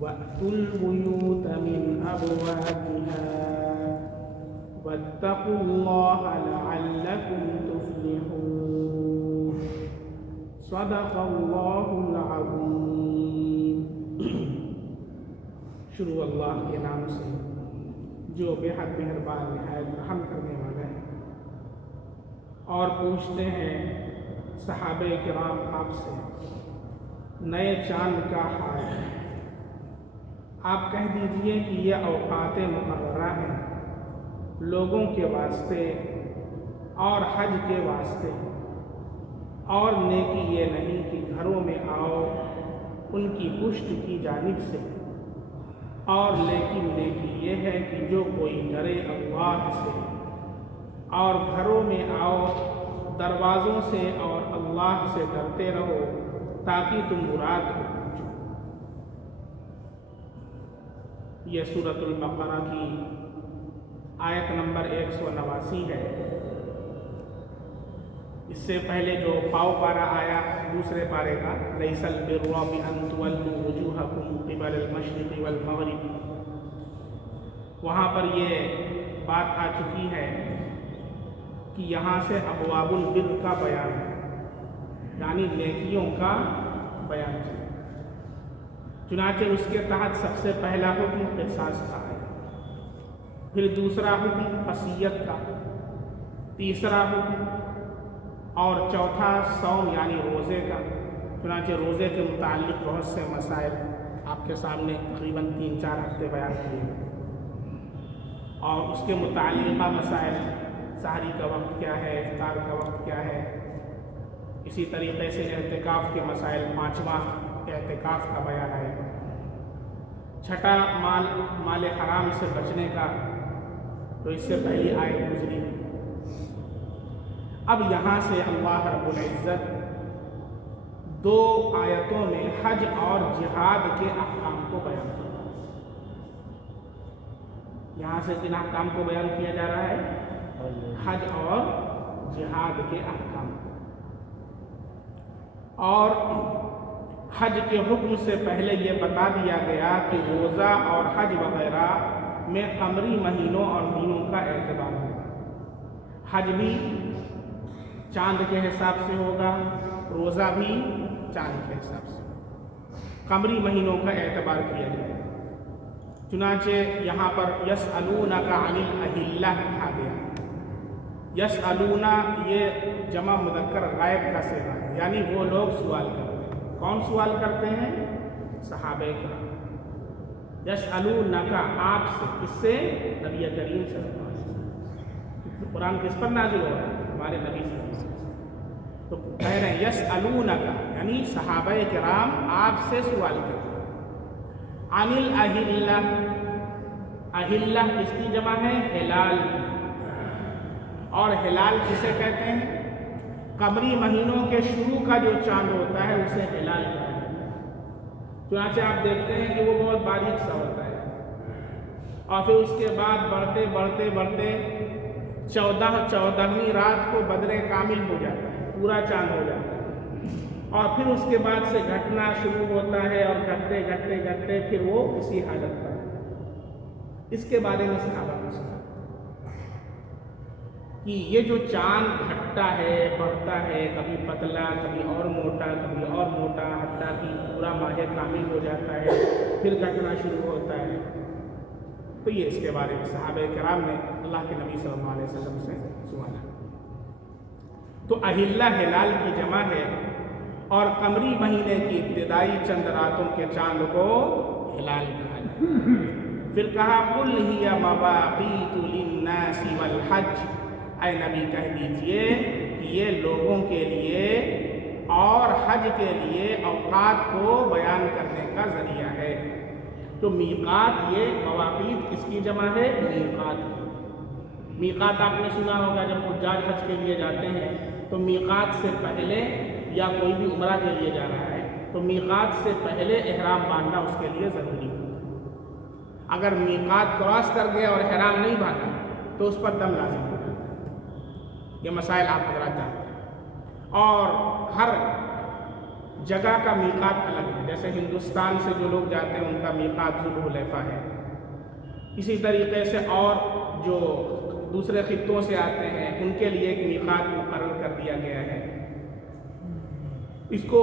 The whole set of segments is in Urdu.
وَأْتُوا الْبُيُوتَ مِنْ أَبْوَابِهَا وَاتَّقُوا اللَّهَ لَعَلَّكُمْ تُفْلِحُونَ صدق اللہ العظیم۔ شروع اللہ کے نام سے جو بے حد مہربان نہایت رحم کرنے والا ہے۔ اور پوچھتے ہیں صحابہ کرام آپ سے، نئے چاند کا حال ہے، آپ کہہ دیجئے کہ یہ اوقات مقررہ ہیں لوگوں کے واسطے اور حج کے واسطے، اور نیکی یہ نہیں کہ گھروں میں آؤ ان کی پشت کی جانب سے، اور لیکن نیکی یہ ہے کہ جو کوئی ڈرے اللہ سے، اور گھروں میں آؤ دروازوں سے اور اللہ سے ڈرتے رہو تاکہ تم مراد ہو۔ یہ سورۃ البقرہ کی آیت نمبر 189 ہے۔ اس سے پہلے جو پاؤ پارا آیا دوسرے پارے کا، لیس البر بأن تولوا وجوہکم قبل المشرق والمغرب، وہاں پر یہ بات آ چکی ہے کہ یہاں سے ابواب البر کا بیان ہے، یعنی نیکیوں کا بیان ہے۔ چنانچہ اس کے تحت سب سے پہلا حکم قصاص کا ہے، پھر دوسرا حکم وصیت کا، تیسرا حکم اور چوتھا صوم یعنی روزے کا۔ چنانچہ روزے کے متعلق بہت سے مسائل آپ کے سامنے تقریباً 3-4 ہفتے بیان کیے، اور اس کے متعلقہ مسائل، سحری کا وقت کیا ہے، افطار کا وقت کیا ہے، اسی طریقے سے اعتکاف کے مسائل، 5واں اعتکاف کا بیان ہے، چھٹا مال حرام سے بچنے کا، تو اس سے پہلی آیت گزری۔ اب یہاں سے اللہ رب العزت 2 آیتوں میں حج اور جہاد کے احکام کو بیان کیا۔ یہاں سے کن احکام کو بیان کیا جا رہا ہے؟ حج اور جہاد کے احکام۔ اور حج کے حکم سے پہلے یہ بتا دیا گیا کہ روزہ اور حج وغیرہ میں قمری مہینوں اور دنوں کا اعتبار ہوگا۔ حج بھی چاند کے حساب سے ہوگا، روزہ بھی چاند کے حساب سے، قمری مہینوں کا اعتبار کیا جائے گا۔ چنانچہ یہاں پر یسألونک عن الأہلہ کہا گیا۔ یسألون یہ جمع مذکر غائب کا صیغہ ہے، یعنی وہ لوگ سوال کرتے ہیں۔ کون سوال کرتے ہیں؟ صحابہ کرام۔ یسألونک آپ سے، کس سے؟ نبی کریم صلی اللہ علیہ وسلم۔ قرآن کس پر نازل ہو رہا ہے؟ ہمارے نبی صلی اللہ علیہ وسلم۔ تو کہہ رہے ہیں یسألونک یعنی صحابہ کرام آپ سے سوال کرتے ہیں۔ عن الأہلہ، اہلہ کس کی جمع ہے؟ ہلال۔ اور ہلال کسے کہتے ہیں؟ قمری مہینوں کے شروع کا جو چاند ہوتا ہے اسے ہلال کہا جاتا ہے۔ چنانچہ آپ دیکھتے ہیں کہ وہ بہت باریک سا ہوتا ہے، اور پھر اس کے بعد بڑھتے بڑھتے بڑھتے 14ویں رات کو بدر کامل ہو جاتا ہے، پورا چاند ہو جاتا ہے، اور پھر اس کے بعد سے گھٹنا شروع ہوتا ہے، اور گھٹتے گھٹتے گھٹتے پھر وہ اسی حالت پر ہے۔ اس کے بارے میں صحابہ نے سنا کہ یہ جو چاند گھٹتا ہے، بڑھتا ہے، کبھی پتلا، کبھی اور موٹا، کبھی اور موٹا، حتیٰ کہ پورا ماہ کامل ہو جاتا ہے، پھر گھٹنا شروع ہوتا ہے۔ تو یہ اس کے بارے میں صحابہ کرام نے اللہ کے نبی صلی اللہ علیہ وسلم سے سوالا۔ تو اہلہ ہلال کی جمع ہے، اور قمری مہینے کی ابتدائی چند راتوں کے چاند کو ہلال کہا جاتا ہے۔ پھر کہا قل ہی مواقیت للناس والحج، اے نبی کہہ دیجئے کہ یہ لوگوں کے لیے اور حج کے لیے اوقات کو بیان کرنے کا ذریعہ ہے۔ تو میقات، یہ مواقیت کس کی جمع ہے؟ میقات۔ میقات آپ نے سنا ہوگا جب حجاج حج کے لیے جاتے ہیں تو میقات سے پہلے، یا کوئی بھی عمرہ کے لیے جا رہا ہے تو میقات سے پہلے احرام باندھنا اس کے لیے ضروری ہوتا ہے۔ اگر میقات کراس کر گیا اور احرام نہیں باندھا تو اس پر دم لازم ہو جاتا ہے۔ یہ مسائل آپ حضرات جانتے ہیں۔ اور ہر جگہ کا میقات الگ ہے، جیسے ہندوستان سے جو لوگ جاتے ہیں ان کا میقات ذوالحلیفہ ہے، اسی طریقے سے اور جو دوسرے خطوں سے آتے ہیں ان کے لیے ایک میقات مقرر کر دیا گیا ہے، اس کو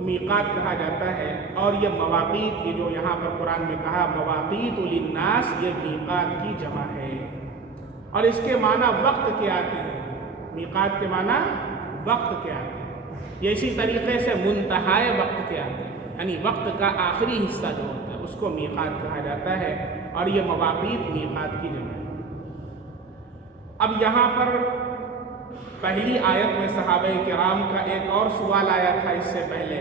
میقات کہا جاتا ہے۔ اور یہ مواقیت، یہ جو یہاں پر قرآن میں کہا مواقیت للناس، یہ میقات کی جمع ہے، اور اس کے معنی وقت کے آتے ہیں، میقات کے معنی وقت کے آتے ہیں، یہ اسی طریقے سے منتہائے وقت کے آتے ہیں، یعنی وقت کا آخری حصہ جو ہوتا ہے اس کو میقات کہا جاتا ہے، اور یہ مواقیت میقات کی جمع ہے۔ اب یہاں پر پہلی آیت میں صحابہ کرام کا ایک اور سوال آیا تھا اس سے پہلے،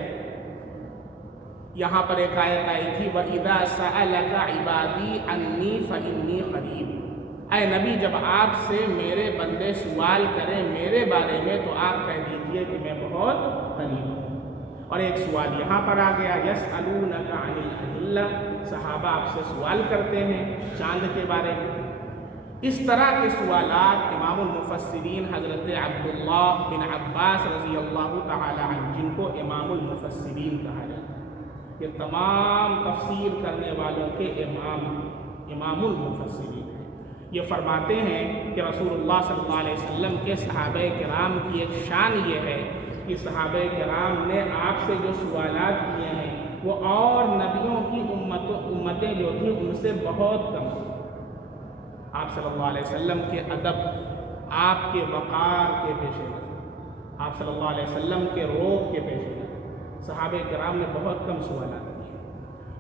یہاں پر ایک آیت آئی تھی وَإِذَا سَأَلَكَ عِبَادِي عَنِّي فَإِنِّي قَرِيبٌ، اے نبی جب آپ سے میرے بندے سوال کریں میرے بارے میں تو آپ کہہ دیجئے کہ میں بہت قریب ہوں۔ اور ایک سوال یہاں پر آ گیا يَسْأَلُونَكَ عَنِ الْأَهِلَّةِ، صحابہ آپ سے سوال کرتے ہیں چاند کے بارے میں۔ اس طرح کے سوالات امام المفسرین حضرت عبداللہ بن عباس رضی اللہ تعالی عنہ، جن کو امام المفسرین کہا جاتا ہے، یہ تمام تفسیر کرنے والوں کے امام المفسرین ہیں، یہ فرماتے ہیں کہ رسول اللہ صلی اللہ علیہ وسلم کے صحابہ کرام کی ایک شان یہ ہے کہ صحابہ کرام نے آپ سے جو سوالات کیے ہیں وہ اور نبیوں کی امتیں جو تھیں ان سے بہت کم ہیں۔ آپ صلی اللہ علیہ وسلم کے ادب، آپ کے وقار کے پیش نظر، آپ صلی اللہ علیہ وسلم کے روب کے پیش نظر صحابہ کرام نے بہت کم سوالات کیے،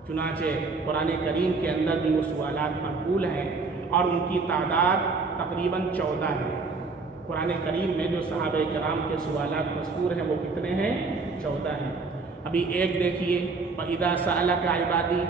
چنانچہ قرآن کریم کے اندر بھی وہ سوالات مقبول ہیں اور ان کی تعداد تقریباً 14 ہے۔ قرآن کریم میں جو صحابہ کرام کے سوالات مذکور ہیں وہ کتنے ہیں؟ 14 ہیں۔ ابھی ایک دیکھیے وَإِذَا سَأَلَكَ عِبَادِي،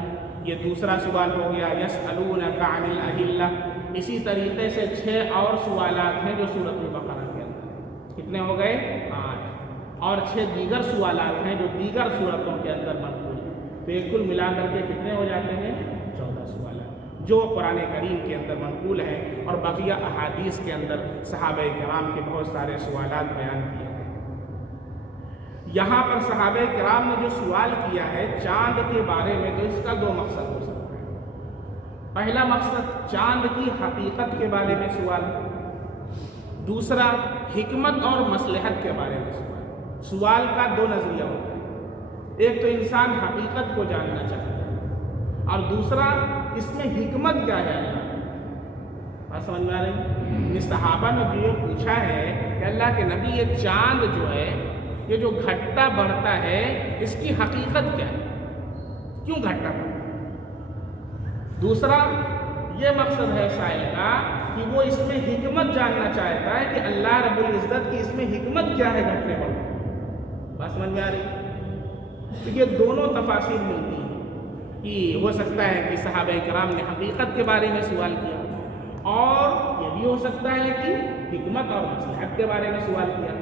یہ دوسرا سوال ہو گیا يَسْأَلُونَكَ عَنِ الْأَهِلَّةِ، اسی طریقے سے 6 اور سوالات ہیں جو سورۃ البقرہ کے اندر ہیں، کتنے ہو گئے؟ 8، اور 6 دیگر سوالات ہیں جو دیگر سورتوں کے اندر مذکور ہیں، تو یہ کل ملا کر کے کتنے ہو جاتے ہیں؟ 14 سوالات جو قرآن کریم کے اندر منقول ہیں، اور بقیہ احادیث کے اندر صحابہ کرام کے بہت سارے سوالات بیان کیے ہیں۔ یہاں پر صحابہ کرام نے جو سوال کیا ہے چاند کے بارے میں، تو اس کا 2 مقصد ہو سکتا ہے۔ پہلا مقصد چاند کی حقیقت کے بارے میں سوال، دوسرا حکمت اور مصلحت کے بارے میں سوال۔ سوال کا 2 نظریہ ہوتا ہے، ایک تو انسان حقیقت کو جاننا چاہتا ہے، اور دوسرا اس میں حکمت کیا ہے اللہ، بات سمجھ میں آ رہی؟ صحابہ نے جو پوچھا ہے کہ اللہ کے نبی یہ چاند جو ہے، یہ جو گھٹتا بڑھتا ہے اس کی حقیقت کیا ہے، کیوں گھٹتا بڑھتا ہے؟ دوسرا یہ مقصد ہے سائل کا کہ وہ اس میں حکمت جاننا چاہتا ہے کہ اللہ رب العزت کی اس میں حکمت کیا ہے گھٹنے بڑھنے، بات سمجھ میں آ رہی؟ تو یہ دونوں تفاسیر ملتی ہیں کہ ہو سکتا ہے کہ صحابہ کرام نے حقیقت کے بارے میں سوال کیا، اور یہ بھی ہو سکتا ہے کہ حکمت اور مصلحت کے بارے میں سوال کیا،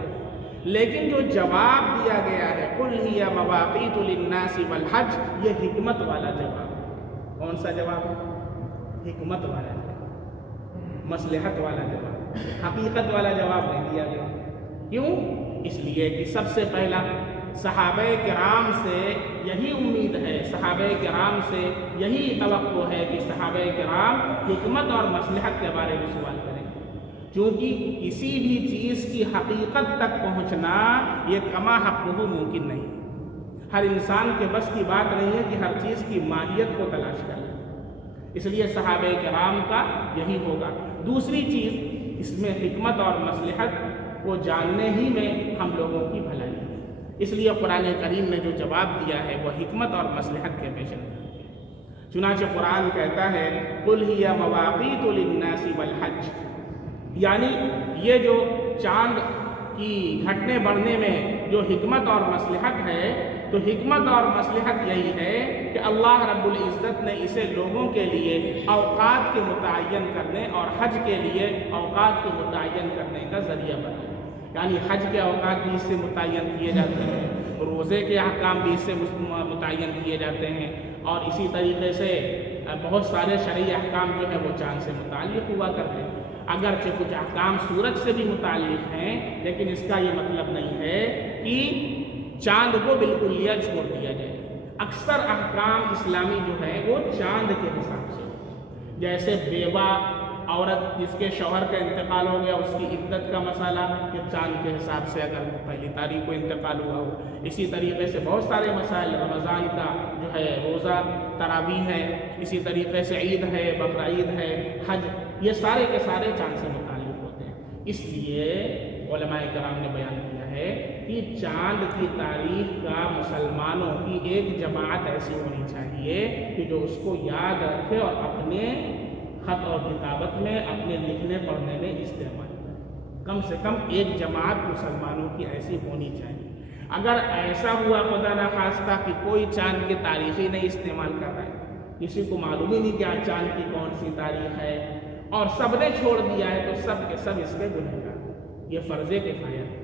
لیکن جو جواب دیا گیا ہے قُلْ هِيَ مَوَاقِيتُ لِلنَّاسِ وَالْحَجِّ، یہ حکمت والا جواب ہے۔ کون سا جواب؟ حکمت والا جواب، مصلحت والا جواب، حقیقت والا جواب نہیں دیا گیا۔ کیوں؟ اس لیے کہ سب سے پہلا صحابہ کرام سے یہی امید ہے، صحابہ کرام سے یہی توقع ہے کہ صحابہ کرام حکمت اور مصلحت کے بارے میں سوال کریں، کیونکہ کسی بھی چیز کی حقیقت تک پہنچنا یہ کما حقہ ممکن نہیں، ہر انسان کے بس کی بات نہیں ہے کہ ہر چیز کی ماہیت کو تلاش کر لیں، اس لیے صحابہ کرام کا یہی ہوگا۔ دوسری چیز اس میں حکمت اور مصلحت کو جاننے ہی میں ہم لوگوں کی بھلائی ہے، اس لیے قرآن کریم نے جو جواب دیا ہے وہ حکمت اور مصلحت کے پیش نظر ہے۔ چنانچہ قرآن کہتا ہے قُلْ هِيَ مَوَاقِيتُ لِلنَّاسِ وَالْحَجِّ، یعنی یہ جو چاند کی گھٹنے بڑھنے میں جو حکمت اور مصلحت ہے، تو حکمت اور مصلحت یہی ہے کہ اللہ رب العزت نے اسے لوگوں کے لیے اوقات کے متعین کرنے اور حج کے لیے اوقات کے متعین کرنے کا ذریعہ بنایا، یعنی حج کے اوقات بھی اس سے متعین کیے جاتے ہیں، روزے کے احکام بھی اس سے متعین کیے جاتے ہیں، اور اسی طریقے سے بہت سارے شرعی احکام جو ہیں وہ چاند سے متعلق ہوا کرتے ہیں، اگرچہ کچھ احکام سورج سے بھی متعلق ہیں، لیکن اس کا یہ مطلب نہیں ہے کہ چاند کو بالکلیہ چھوڑ دیا جائے۔ اکثر احکام اسلامی جو ہے وہ چاند کے حساب سے، جیسے بیوہ عورت جس کے شوہر کا انتقال ہو گیا اس کی عدت کا مسئلہ کہ چاند کے حساب سے اگر پہلی تاریخ کو انتقال ہوا ہو، اسی طریقے سے بہت سارے مسائل، رمضان کا جو ہے روزہ، تراویح ہے، اسی طریقے سے عید ہے، بقرعید ہے، حج، یہ سارے کے سارے چاند سے متعلق ہوتے ہیں۔ اس لیے علماء کرام نے بیان کیا ہے کہ چاند کی تاریخ کا مسلمانوں کی ایک جماعت ایسی ہونی چاہیے کہ جو اس کو یاد رکھے اور اپنے خط اور کتابت میں، اپنے لکھنے پڑھنے میں استعمال کرے۔ کم سے کم ایک جماعت مسلمانوں کی ایسی ہونی چاہیے۔ اگر ایسا ہوا خدا نخواستہ کہ کوئی چاند کی تاریخ ہی نہیں استعمال کر رہا ہے، کسی کو معلوم ہی نہیں کہ آج چاند کی کون سی تاریخ ہے، اور سب نے چھوڑ دیا ہے، تو سب کے سب اس کے گنہگار۔ یہ فرض کفایہ ہے۔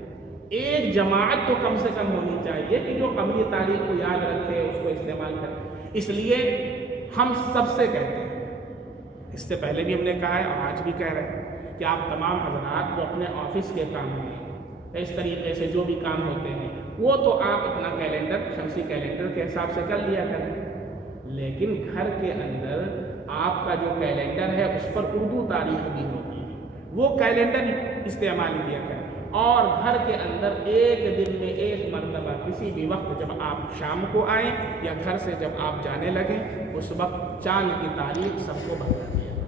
ایک جماعت تو کم سے کم ہونی چاہیے کہ جو قمری تاریخ کو یاد رکھے، اس کو استعمال کرے۔ اس لیے ہم سب سے کہتے ہیں، اس سے پہلے بھی ہم نے کہا ہے اور آج بھی کہہ رہے ہیں کہ آپ تمام حضرات کو اپنے آفس کے کام میں اس طریقے سے جو بھی کام ہوتے ہیں وہ تو آپ اپنا کیلنڈر، شمسی کیلنڈر کے حساب سے کر لیا کریں، لیکن گھر کے اندر آپ کا جو کیلنڈر ہے اس پر اردو تاریخ بھی ہوتی ہے، وہ کیلنڈر استعمال کیا کریں۔ اور گھر کے اندر ایک دن میں ایک مرتبہ کسی بھی وقت جب آپ شام کو آئیں یا گھر سے جب آپ جانے لگیں، اس وقت چاند کی تاریخ سب کو بتا دیا۔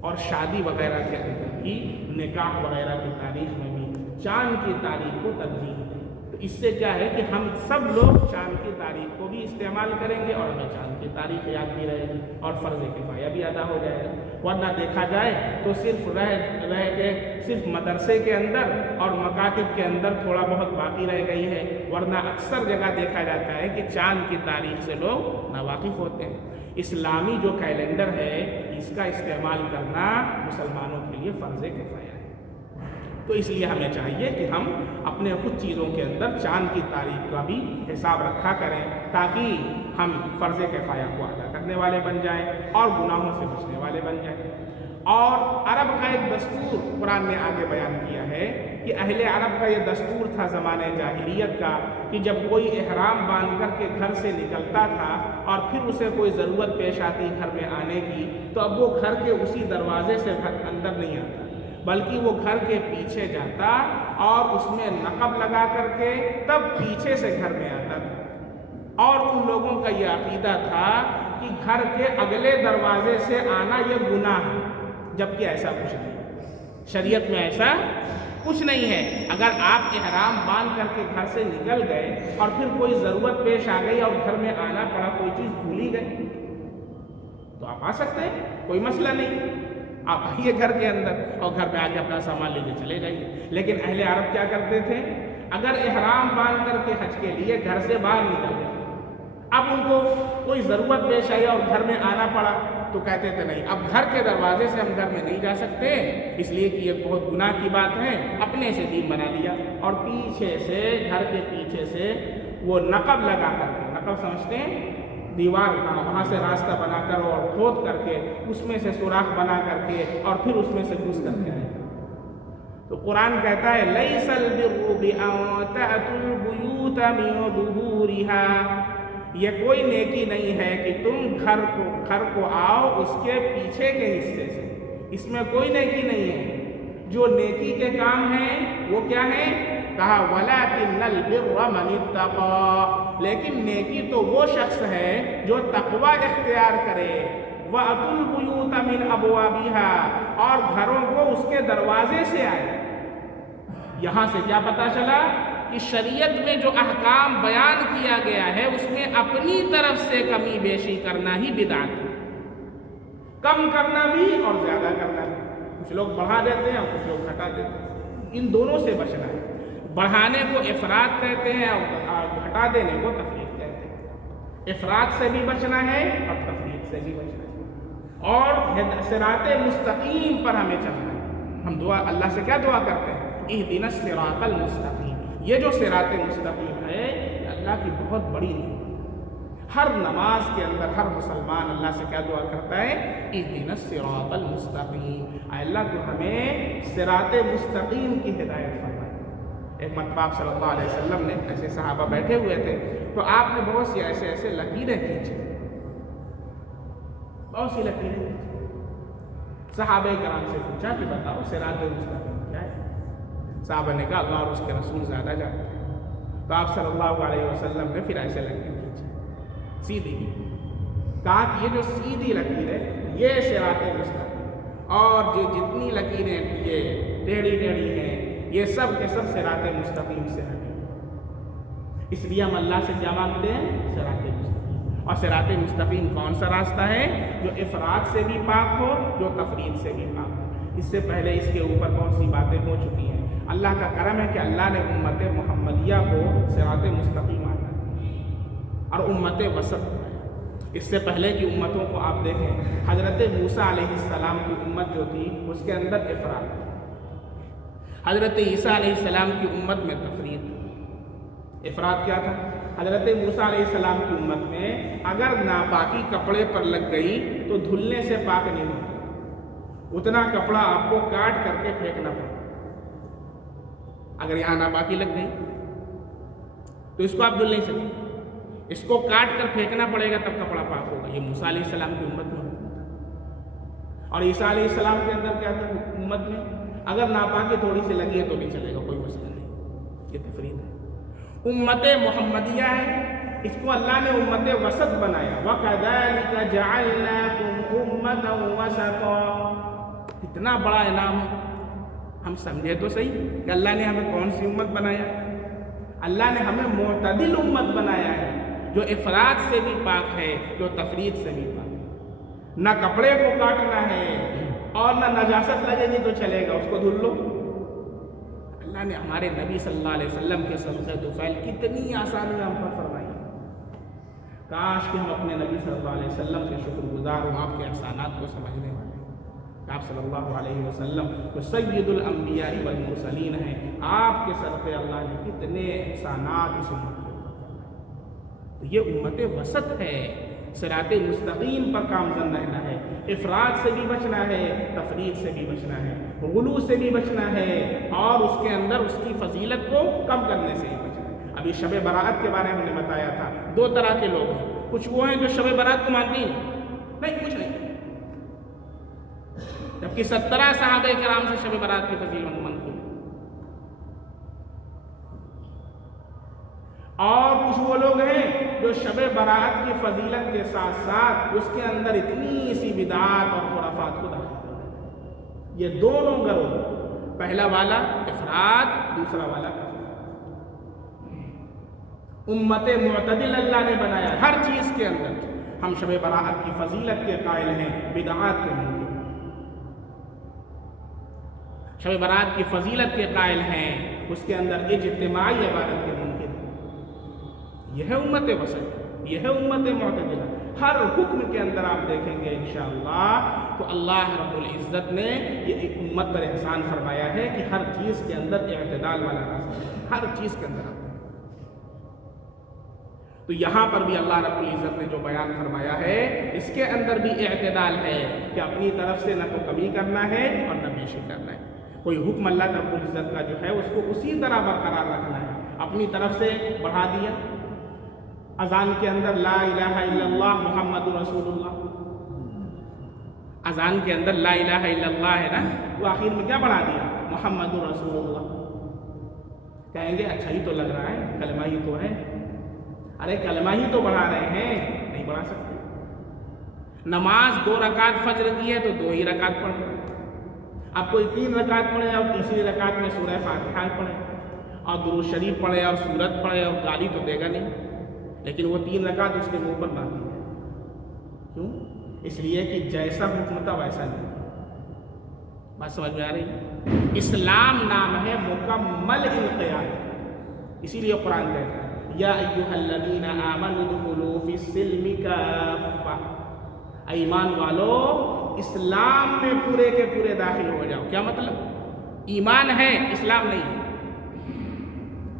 اور شادی وغیرہ کے اندر بھی، نکاح وغیرہ کی تاریخ میں بھی چاند کی تاریخ کو ترجیح دیں۔ تو اس سے کیا ہے کہ ہم سب لوگ چاند کی تاریخ کو بھی استعمال کریں گے اور ہمیں چاند کی تاریخ یاد بھی رہے گی اور فرض کفایہ بھی ادا ہو جائے گا۔ ورنہ دیکھا جائے تو صرف رہ کے صرف مدرسے کے اندر اور مکاتب کے اندر تھوڑا بہت باقی رہ گئی ہے، ورنہ اکثر جگہ دیکھا جاتا ہے کہ چاند کی تاریخ سے لوگ ناواقف ہوتے ہیں۔ اسلامی جو کیلنڈر ہے اس کا استعمال کرنا مسلمانوں کے لیے فرض کفایہ ہے۔ تو اس لیے ہمیں چاہیے کہ ہم اپنے کچھ چیزوں کے اندر چاند کی تاریخ کا بھی حساب رکھا کریں تاکہ ہم فرض کفایہ کو ادا کرنے والے بن جائیں اور گناہوں سے بچنے والے بن جائیں۔ اور عرب کا ایک دستور قرآن نے آگے بیان کیا ہے کہ اہل عرب کا یہ دستور تھا زمانے جاہلیت کا کہ جب کوئی احرام باندھ کر کے گھر سے نکلتا تھا اور پھر اسے کوئی ضرورت پیش آتی گھر میں آنے کی، تو اب وہ گھر کے اسی دروازے سے گھر اندر نہیں آتا، بلکہ وہ گھر کے پیچھے جاتا اور اس میں نقب لگا کر کے تب پیچھے سے گھر میں آتا تھا۔ اور ان لوگوں کا یہ عقیدہ تھا کہ گھر کے اگلے دروازے سے آنا یہ گناہ ہے، جبکہ ایسا کچھ نہیں، شریعت میں ایسا کچھ نہیں ہے۔ اگر آپ احرام باندھ کر کے گھر سے نکل گئے اور پھر کوئی ضرورت پیش آ گئی اور گھر میں آنا پڑا، کوئی چیز بھولی گئی، تو آپ آ سکتے ہیں، کوئی مسئلہ نہیں، آپ آئیے گھر کے اندر اور گھر میں آ کے اپنا سامان لے کے چلے جائیے۔ لیکن اہل عرب کیا کرتے تھے، اگر احرام باندھ کر کے حج کے لیے گھر سے باہر نکل گئے، اب ان کو کوئی ضرورت پیش آئی اور گھر میں آنا پڑا، تو کہتے تھے نہیں، اب گھر کے دروازے سے ہم گھر میں نہیں جا سکتے، اس لیے کہ یہ بہت گناہ کی بات ہے، اپنے سے دین بنا لیا اور پیچھے سے، گھر کے پیچھے سے وہ نقب لگا کر کے، نقب سمجھتے ہیں دیوار کا، وہاں سے راستہ بنا کر اور کھود کر کے اس میں سے سوراخ بنا کر کے اور پھر اس میں سے گھس کر کے آئے۔ تو قرآن کہتا ہے لَيْسَ الْبِرُّ بِأَن تَأْتُوا الْبُيُوتَ مِن ظُهُورِهَا، یہ کوئی نیکی نہیں ہے کہ تم گھر کو آؤ اس کے پیچھے کے حصے سے، اس میں کوئی نیکی نہیں ہے۔ جو نیکی کے کام ہیں وہ کیا ہے؟ کہا وَلَٰكِنَّ الْبِرَّ مَنِ اتَّقَىٰ، لیکن نیکی تو وہ شخص ہے جو تقوی اختیار کرے، وَأْتُوا الْبُيُوتَ مِنْ أَبْوَابِهَا، اور گھروں کو اس کے دروازے سے آئے۔ یہاں سے کیا پتہ چلا کہ شریعت میں جو احکام بیان کیا گیا ہے اس میں اپنی طرف سے کمی بیشی کرنا ہی بدعت ہے، کم کرنا بھی اور زیادہ کرنا بھی، کچھ لوگ بڑھا دیتے ہیں اور کچھ لوگ گھٹا دیتے ہیں، ان دونوں سے بچنا ہے۔ بڑھانے کو افراط کہتے ہیں اور گھٹا دینے کو تفریط کہتے ہیں۔ افراط سے بھی بچنا ہے اور تفریط سے بھی بچنا ہے، اور صراط مستقیم پر ہمیں چلنا ہے۔ ہم اللہ سے کیا دعا کرتے ہیں؟ اہدنا الصراط المستقیم۔ یہ جو صراط مستقیم ہے یہ اللہ کی بہت بڑی نعمت۔ ہر نماز کے اندر ہر مسلمان اللہ سے کیا دعا کرتا ہے؟ اہدنا الصراط المستقیم، اے اللہ تو ہمیں صراط مستقیم کی ہدایت فرما۔ ایک مرتبہ آپ صلی اللہ علیہ وسلم نے ایسے صحابہ بیٹھے ہوئے تھے تو آپ نے بہت سی ایسے لکیریں کھینچی، بہت سی لکیریں کھینچی۔ صحابہ کرام سے پوچھا کہ بتاؤ صراط مستقیم کیا ہے؟ صحابہ نے کہا اللہ اور اس کے رسول زیادہ جانتے ہیں۔ تو آپ صلی اللہ علیہ وسلم نے پھر ایسے لکیر کھینچی، سیدھی، کہا کہ یہ جو سیدھی لکیر ہے یہ صراط مستقیم، اور جو جتنی لکیریں یہ ٹیڑھی ٹیڑھی ہیں یہ سب کے سب صراط مستقیم سے ہیں۔ اس لیے ہم اللہ سے کیا مانگتے ہیں؟ صراط مستقیم۔ اور صراط مستقیم کون سا راستہ ہے؟ جو افراط سے بھی پاک ہو، جو تفریط سے بھی پاک ہو۔ اس سے پہلے اس کے اوپر بہت سی باتیں ہو چکی ہیں۔ اللہ کا کرم ہے کہ اللہ نے امت محمدیہ کو صراط مستقیم عطا کیا اور امت وسط بنایا۔ اس سے پہلے کی امتوں کو آپ دیکھیں، حضرت موسیٰ علیہ السلام کی امت جو تھی اس کے اندر افراط تھی، حضرت عیسیٰ علیہ السلام کی امت میں تفریط۔ افراط کیا تھا؟ حضرت موسیٰ علیہ السلام کی امت میں اگر ناپاکی کپڑے پر لگ گئی تو دھلنے سے پاک نہیں ہوتا، اتنا کپڑا آپ کو کاٹ کر کے پھینکنا پڑتا۔ اگر یہاں ناپاکی لگ گئی تو اس کو آپ دھل نہیں سکتے، اس کو کاٹ کر پھینکنا پڑے گا تب کپڑا پاک ہوگا۔ یہ موسیٰ علیہ السلام کی امت میں ہوتا۔ اور عیسیٰ علیہ السلام کے اندر کیا تھا امت میں؟ اگر ناپاکی تھوڑی سی لگی ہے تو بھی چلے گا، کوئی مسئلہ نہیں۔ یہ تفریط ہے۔ امت محمدیہ ہے، اس کو اللہ نے امت وسط بنایا۔ وَكَذَلِكَ جَعَلْنَاكُمْ أُمَّةً وَسَطًا۔ اتنا بڑا انعام ہے، ہم سمجھے تو صحیح کہ اللہ نے ہمیں کون سی امت بنایا؟ اللہ نے ہمیں معتدل امت بنایا ہے، جو افراط سے بھی پاک ہے، جو تفریط سے بھی پاک ہے۔ نہ کپڑے کو کاٹنا ہے اور نہ نجاست لگے گی تو چلے گا، اس کو دھل لو۔ اللہ نے ہمارے نبی صلی اللہ علیہ وسلم کے صدقے طفیل کتنی آسانیاں ہم پر فرمائی ہیں۔ کاش کہ ہم اپنے نبی صلی اللہ علیہ وسلم کے شکر گزار ہوں، آپ کے احسانات کو سمجھنے والے۔ آپ صلی اللہ علیہ وسلم تو سید الانبیاء والمرسلین ہیں، آپ کے صدقے اللہ نے کتنے احسانات اس امت کے اوپر فرمائے۔ تو یہ امت وسط ہے، صراط مستقیم پر گامزن رہنا ہے، افراط سے بھی بچنا ہے، تفریط سے بھی بچنا ہے، غلو سے بھی بچنا ہے، اور اس کے اندر اس کی فضیلت کو کم کرنے سے بھی بچنا ہے۔ ابھی شب برات کے بارے میں ہم نے بتایا تھا، دو طرح کے لوگ ہیں، کچھ وہ ہیں جو شب برات کو مانتے نہیں، کچھ نہیں، جبکہ 17 صحابہ کرام سے شب برات کی فضیلت منقول۔ اور کچھ وہ لوگ ہیں جو شب برات کی فضیلت کے ساتھ ساتھ اس کے اندر اتنی سی بدعات اور خرافات کو داخل کر دیتے ہیں۔ یہ دونوں گروہ، پہلا والا افراط، دوسرا والا امت معتدل اللہ نے بنایا ہر چیز کے اندر۔ ہم شب برات کی فضیلت کے قائل ہیں، بدعات کے منکر، شب برات کی فضیلت کے قائل ہیں، اس کے اندر اجتماعی عبادت کے منکر۔ یہ ہے امت وسط، یہ ہے امت معتدلہ۔ ہر حکم کے اندر آپ دیکھیں گے انشاءاللہ تو اللہ رب العزت نے یہ ایک امت پر احسان فرمایا ہے کہ ہر چیز کے اندر اعتدال والا راستہ ہے، ہر چیز کے اندر۔ تو یہاں پر بھی اللہ رب العزت نے جو بیان فرمایا ہے اس کے اندر بھی اعتدال ہے کہ اپنی طرف سے نہ تو کمی کرنا ہے اور نہ بیشی کرنا ہے۔ کوئی حکم اللہ رب العزت کا جو ہے اس کو اسی طرح برقرار رکھنا ہے، اپنی طرف سے بڑھا دیا۔ اذان کے اندر لا الہ الا اللہ محمد رسول اللہ، اذان کے اندر لا الہ الا اللہ ہے نا، وہ آخر میں کیا بڑھا دیا؟ محمد رسول اللہ۔ کہیں گے اچھا ہی تو لگ رہا ہے، کلمہ ہی تو ہے۔ ارے کلمہ ہی تو بڑھا رہے ہیں، نہیں بڑھا سکتے۔ نماز 2 رکعت فجر کی ہے تو 2 ہی رکعت پڑھیں، اب کوئی 3 رکعت پڑھے اور تیسری رکعت میں سورہ فاتحہ پڑھے اور درود شریف پڑھے اور سورت پڑھے اور گالی تو دے گا نہیں، لیکن وہ 3 رکعت اس کے منہ پر باقی ہے۔ کیوں؟ اس لیے کہ جیسا حکم تھا ویسا نہیں۔ بات سمجھ میں آ رہی؟ اسلام نام ہے مکمل انقیاد، اسی لیے قرآن کہتا ہے یا ایھا الذین آمنوا ادخلوا فی السلم کافہ، ایمان والو اسلام میں پورے کے پورے داخل ہو جاؤ۔ کیا مطلب؟ ایمان ہے، اسلام نہیں ہے،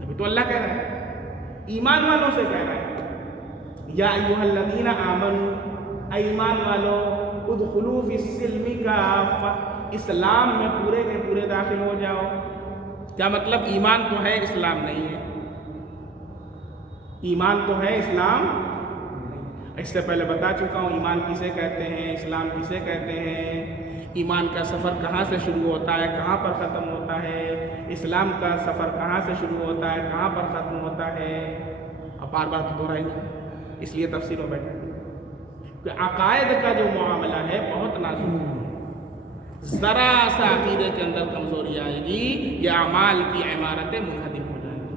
ابھی تو اللہ کہہ رہا ہے، ایمان والوں سے کہہ رہا ہے یا ایھا الذین آمنوا، ایمان والو ادخلوا فی السلم کافہ، اسلام میں پورے کے پورے داخل ہو جاؤ۔ کیا مطلب؟ ایمان تو ہے، اسلام نہیں ہے۔ ایمان تو ہے، اسلام نہیں۔ اس سے پہلے بتا چکا ہوں ایمان کسے کہتے ہیں، اسلام کسے کہتے ہیں، ایمان کا سفر کہاں سے شروع ہوتا ہے، کہاں پر ختم ہوتا ہے، اسلام کا سفر کہاں سے شروع ہوتا ہے، کہاں پر ختم ہوتا ہے۔ اب بار بار تو دہرائیں گے، اس لیے تفسیر میں بیٹھے کہ عقائد کا جو معاملہ ہے بہت نازک ہے۔ ذرا سا عقیدے کے اندر کمزوری آئے گی، یہ اعمال کی عمارتیں منہدم ہو جائیں گی۔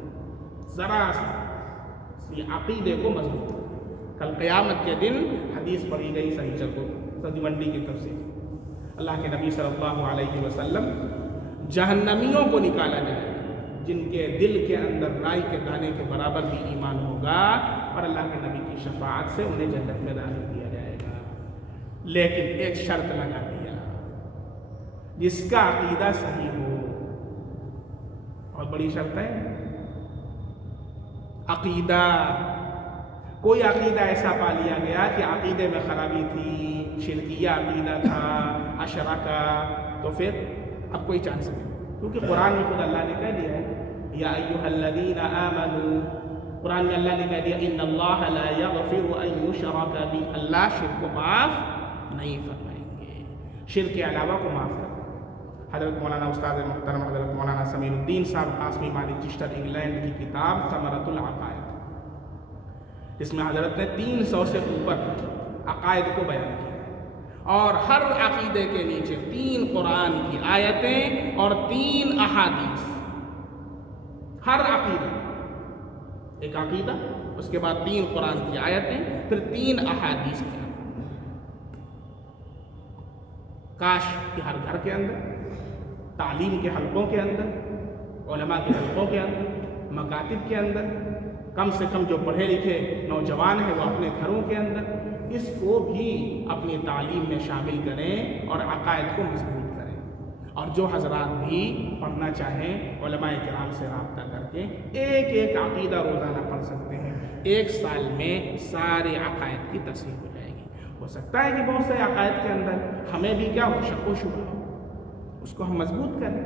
ذرا سا یہ عقیدے کو مضبوط۔ کل قیامت کے دن حدیث پڑھی گئی صحیح چکو سبزی منڈی کی تفسیر، اللہ کے نبی صلی اللہ علیہ وسلم جہنمیوں کو نکالا جائے گا جن کے دل کے اندر رائی کے دانے کے برابر بھی ایمان ہوگا، اور اللہ کے نبی کی شفاعت سے انہیں جنت میں داخل کیا جائے گا۔ لیکن ایک شرط لگا دیا، جس کا عقیدہ صحیح ہو۔ بہت بڑی شرط ہے عقیدہ۔ کوئی عقیدہ ایسا پا لیا گیا کہ عقیدے میں خرابی تھی، شرکیہ عقیدہ تھا، اشرکا، تو پھر اب کوئی چانس نہیں، کیونکہ قرآن میں خود اللہ نے کہہ دیا ہے یا ایھا الذین آمنوا، قرآن میں اللہ نے کہہ دیا ان اللہ لا یغفر ان یشرک بہ، اللہ شرک کو معاف نہیں فرمائیں گے، شرک کے علاوہ کو معاف کر دیں۔ حضرت مولانا استاد محترم حضرت مولانا سمیر الدین صاحب قاسمی مالک چشتر انگلینڈ کی کتاب ثمرۃ العقائد، جس میں حضرت نے 300 سے اوپر عقائد کو بیان کیا، اور ہر عقیدے کے نیچے 3 قرآن کی آیتیں اور 3 احادیث۔ ہر عقیدہ، ایک عقیدہ، اس کے بعد 3 قرآن کی آیتیں، پھر 3 احادیث کی۔ کاش کہ ہر گھر کے اندر، تعلیم کے حلقوں کے اندر، علماء کے حلقوں کے اندر، مکاتب کے اندر، کم سے کم جو پڑھے لکھے نوجوان ہیں وہ اپنے گھروں کے اندر اس کو بھی اپنی تعلیم میں شامل کریں اور عقائد کو مضبوط کریں۔ اور جو حضرات بھی پڑھنا چاہیں علماء کرام سے رابطہ کر کے ایک ایک عقیدہ روزانہ پڑھ سکتے ہیں، 1 سال میں سارے عقائد کی تصحیح ہو جائے گی۔ ہو سکتا ہے کہ بہت سے عقائد کے اندر ہمیں بھی کیا ہو، شک و شبہ ہو، اس کو ہم مضبوط کریں۔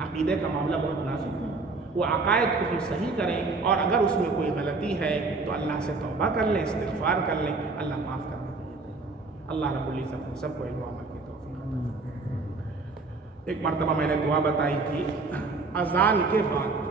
عقیدے کا معاملہ بہت نازک ہے، وہ عقائد کو ہم صحیح کریں، اور اگر اس میں کوئی غلطی ہے تو اللہ سے توبہ کر لیں، استغفار کر لیں، اللہ معاف کرنے کے لیے تیار۔ اللہ رب العزت ہم سب کو علم و عمل کی توفیق عطا فرمائے۔ ایک مرتبہ میں نے دعا بتائی تھی اذان کے بعد